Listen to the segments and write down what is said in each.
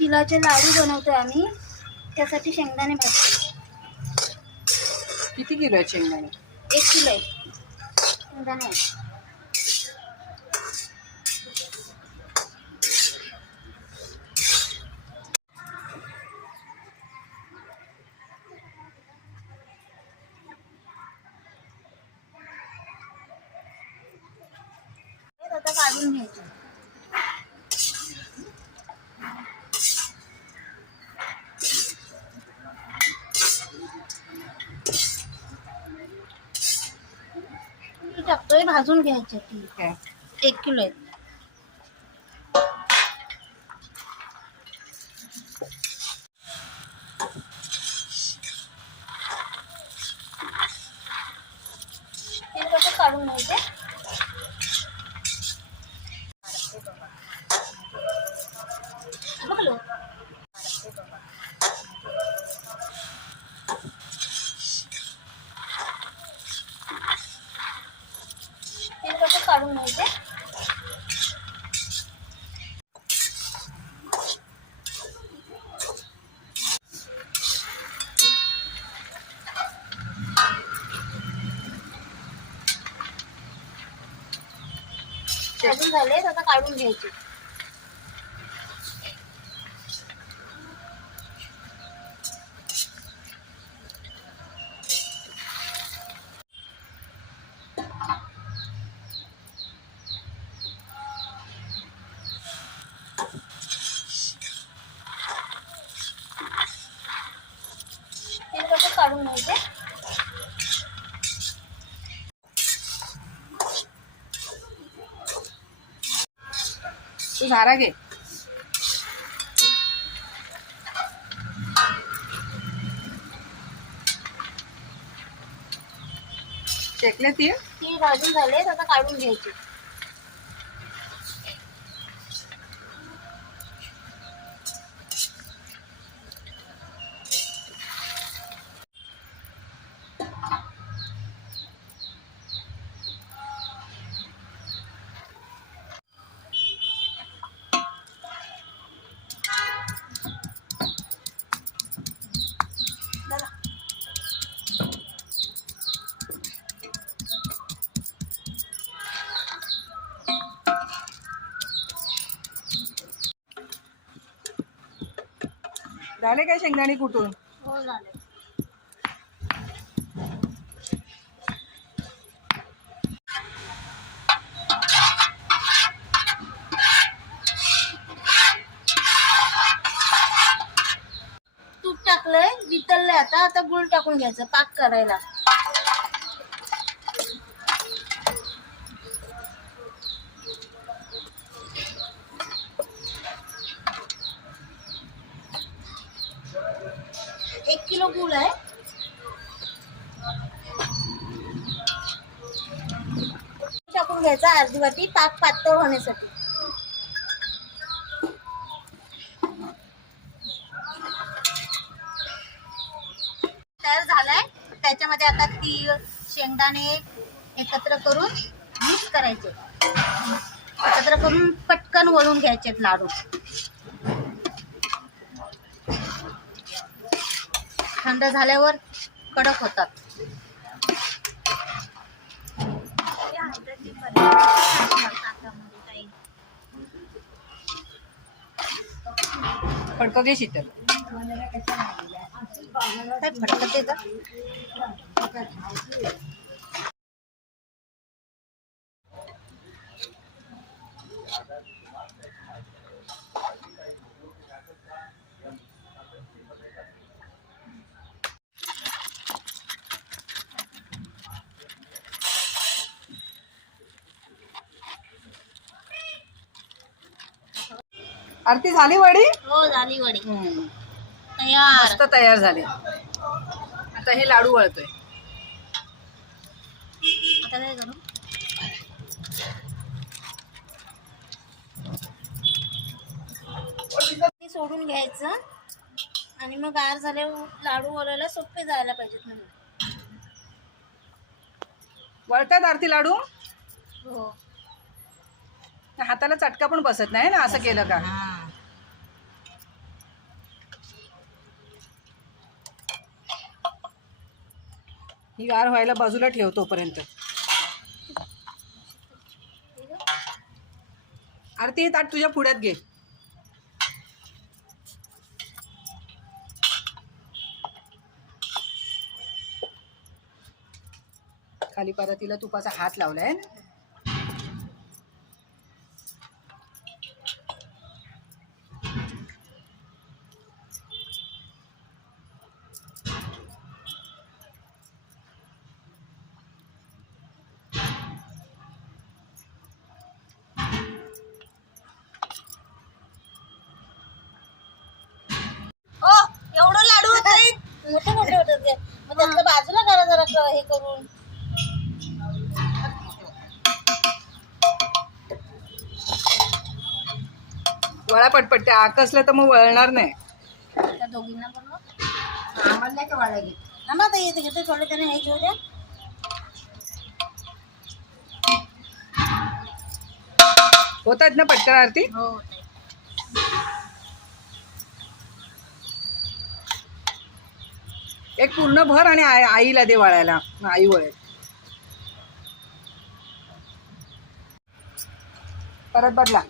तिलाचे लाडू बनवतोय आम्ही. त्यासाठी शेंगदाणे भाजतो किती किलो आहे शेंगदाणे? एक किलो आहे शेंगदाणे आहे. आता काढून घ्यायचं. टाकतोय भाजून घ्यायचे ती. ठीक आहे एक किलो आहे. तेल कसं काढून घ्यायचे बघलो तेल कसं भाजून झाले आता काढून घ्यायचे तेल घ्यायचे तू झारा घे. शेकले ती? ती भाजून झाले आता काढून घ्यायची. झाले काय शेंगदाणे कुठून? हो झाले. तूप टाकलंय वितळलंय आता आता गुळ टाकून घ्यायचं पाक करायला एक किलो गुळ आहे टाकून घ्यायचा अर्धी वाटी पाक पातळ होण्यासाठी. तयार झालाय. त्याच्यामध्ये आता तीळ शेंगदाणे एकत्र करून मिक्स करायचे. एकत्र करून पटकन वळून घ्यायचे लाडू. थंड झाल्यावर कडक होतात. फडकं घे शीतल. काय फटकत आहे आरती झाली वडी? हो झाली वडी. हम्म. तयार. मस्त तयार झाले. आता हे लाडू वळतोय. आता काय करू? ते सोडून घ्यायचं. आणि मग गार झाले लाडू वळायला सोपे जायला पाहिजेत म्हणून. वळतात आरती लाडू? हो. हाताला चटका पण बसत नाही ना असं केलं का? ही गार व्हायला बाजूला ठेव तोपर्यंत. आरती हे ताट तुझ्या पुढ्यात घे. खाली परतीला तुपाचा हात लावलाय मोठे मोठे होतात ते. मग त्यातलं बाजूला करा जरा हे करून. वळा पटपट ते आकसलं तर मग वळणार नाही. त्या दोघींना बनवा आम्हाला नाही का वाढायला आम्हा आता येते घेते थोडे त्याने हे घेऊ द्या. होतात ना पटकन आरती? हो. एक पूर्ण भर आणि आई आईला दे वळायला आई वळेल परत बदला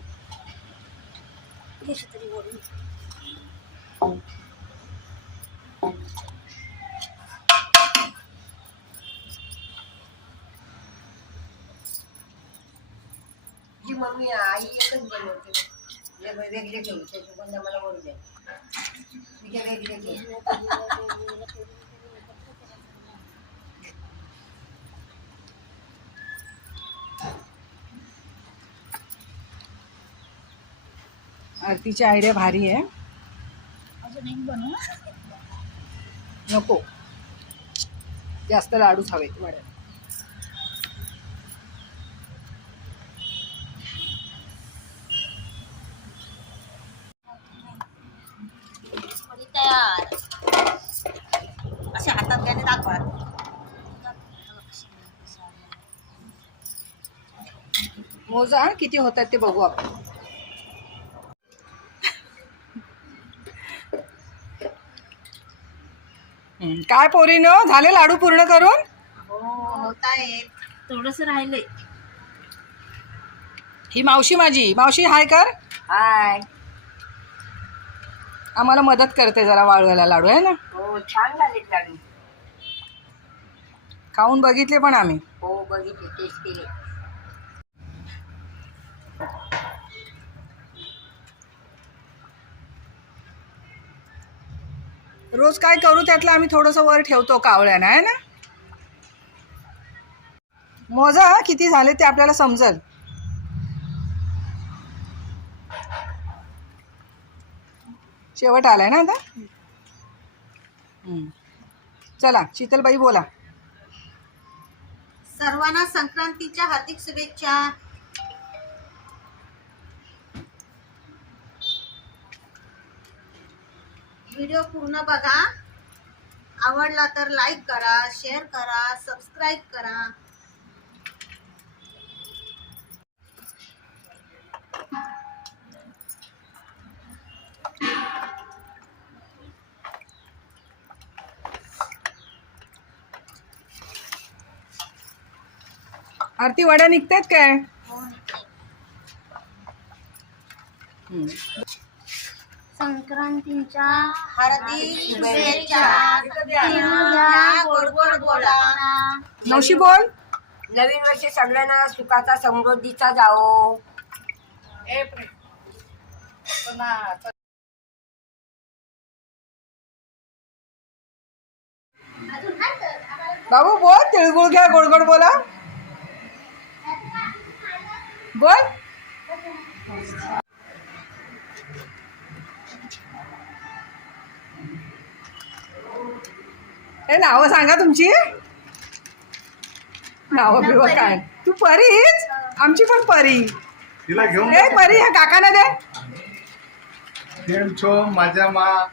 जी मम्मी आई एकच बनवते जे वेगळे केले त्याच्यामध्ये मला वरून द्या आरतीची आयडिया भारी आहे. नको. जास्त लाडूच हवेत वड्यात वडी तयार असे हातात घ्याने दाखवा मोजा किती होतात ते बघू आपण. काय पोरीनं झाले लाडू पूर्ण करून? हो थोडस राहिलंय. ही मावशी माझी. मावशी हाय कर. हाय. आम्हाला मदत करते जरा वाळवायला लाडू आहे ना? हो छान झालेत लाडू. खाऊन बघितले पण आम्ही. हो बघितले टेस्ट केले. रोज काय करू त्यातलं आम्ही थोडंसं वर ठेवतो कावळ्यानं आहे ना? मोजा किती झाले ते आपल्याला समजल. शेवट आलाय ना आता? हम्म. चला शीतलबाई बोला. सर्वांना संक्रांतीच्या हार्दिक शुभेच्छा. व्हिडिओ पूर्ण बघा. आवडला तर लाईक करा शेअर करा सबस्क्राईब करा. आरती वड्या निघतायत काय? हम्म. संक्रांतीच्या हार्दिक शुभेच्छा. घ्या, गोड गोड बोला. नवशी बोल नवीन वर्ष सगळ्यांना सुखाचा समृद्धीचा जाओ बाबू बोल तिळगुळ घ्या गोड गोड बोला. बोल. हे नावं सांगा तुमची. नावं बिव काय? तू परीच? आमची पण परी. तिला घेऊन परी ह्या काकाला दे. माझ्या मा.